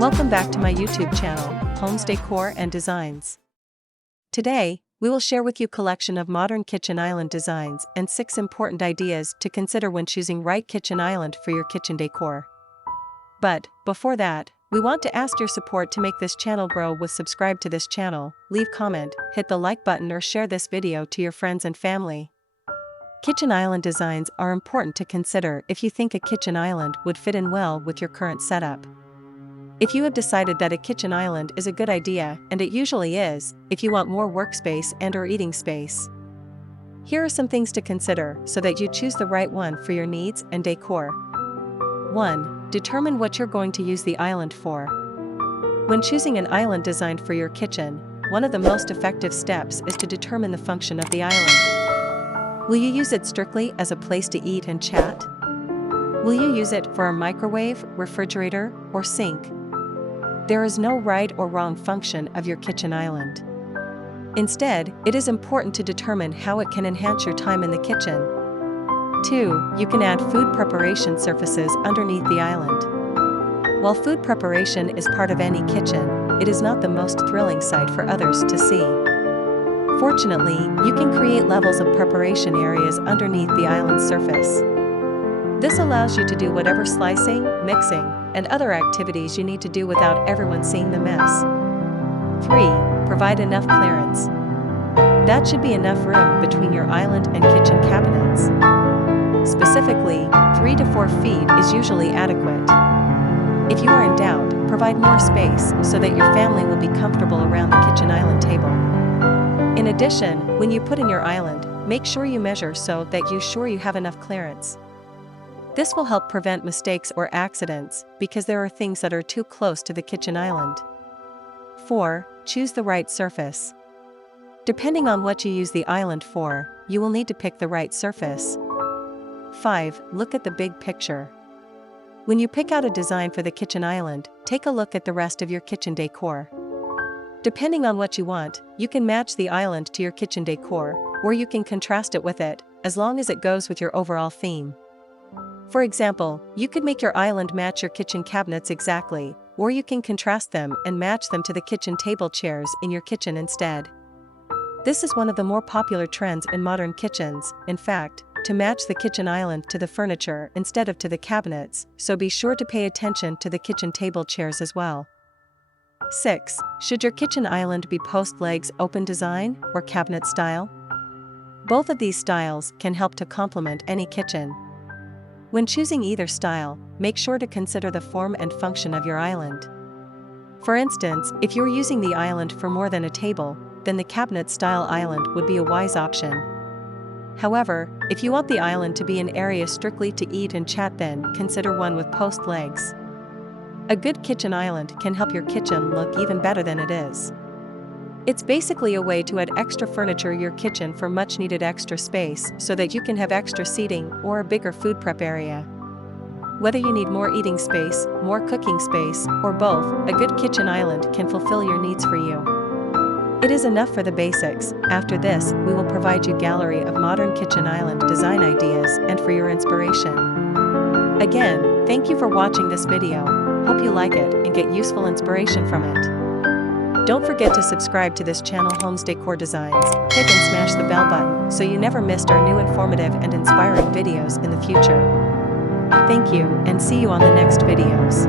Welcome back to my YouTube channel, Homes Decor and Designs. Today, we will share with you a collection of modern kitchen island designs and 6 important ideas to consider when choosing right kitchen island for your kitchen decor. But, before that, we want to ask your support to make this channel grow. Subscribe to this channel, leave comment, hit the like button or share this video to your friends and family. Kitchen island designs are important to consider if you think a kitchen island would fit in well with your current setup. If you have decided that a kitchen island is a good idea, and it usually is, if you want more workspace and/or eating space. Here are some things to consider so that you choose the right one for your needs and decor. 1. Determine what you're going to use the island for. When choosing an island designed for your kitchen, one of the most effective steps is to determine the function of the island. Will you use it strictly as a place to eat and chat? Will you use it for a microwave, refrigerator, or sink? There is no right or wrong function of your kitchen island. Instead, it is important to determine how it can enhance your time in the kitchen. 2. You can add food preparation surfaces underneath the island. While food preparation is part of any kitchen, it is not the most thrilling sight for others to see. Fortunately, you can create levels of preparation areas underneath the island surface. This allows you to do whatever slicing, mixing, and other activities you need to do without everyone seeing the mess. 3. Provide enough clearance. That should be enough room between your island and kitchen cabinets. Specifically, 3 to 4 feet is usually adequate. If you are in doubt, provide more space so that your family will be comfortable around the kitchen island table. In addition, when you put in your island, make sure you measure so that you have enough clearance. This will help prevent mistakes or accidents because there are things that are too close to the kitchen island. 4. Choose the right surface. Depending on what you use the island for, you will need to pick the right surface. 5. Look at the big picture. When you pick out a design for the kitchen island, take a look at the rest of your kitchen decor. Depending on what you want, you can match the island to your kitchen decor, or you can contrast it with it, as long as it goes with your overall theme. For example, you could make your island match your kitchen cabinets exactly, or you can contrast them and match them to the kitchen table chairs in your kitchen instead. This is one of the more popular trends in modern kitchens, in fact, to match the kitchen island to the furniture instead of to the cabinets, so be sure to pay attention to the kitchen table chairs as well. 6. Should your kitchen island be post legs open design or cabinet style? Both of these styles can help to complement any kitchen. When choosing either style, make sure to consider the form and function of your island. For instance, if you're using the island for more than a table, then the cabinet-style island would be a wise option. However, if you want the island to be an area strictly to eat and chat, then consider one with post legs. A good kitchen island can help your kitchen look even better than it is. It's basically a way to add extra furniture to your kitchen for much-needed extra space so that you can have extra seating or a bigger food prep area. Whether you need more eating space, more cooking space, or both, a good kitchen island can fulfill your needs for you. It is enough for the basics. After this, we will provide you a gallery of modern kitchen island design ideas and for your inspiration. Again, thank you for watching this video. Hope you like it and get useful inspiration from it. Don't forget to subscribe to this channel, Homes Decor Designs. Hit and smash the bell button so you never missed our new informative and inspiring videos in the future. Thank you, and see you on the next videos.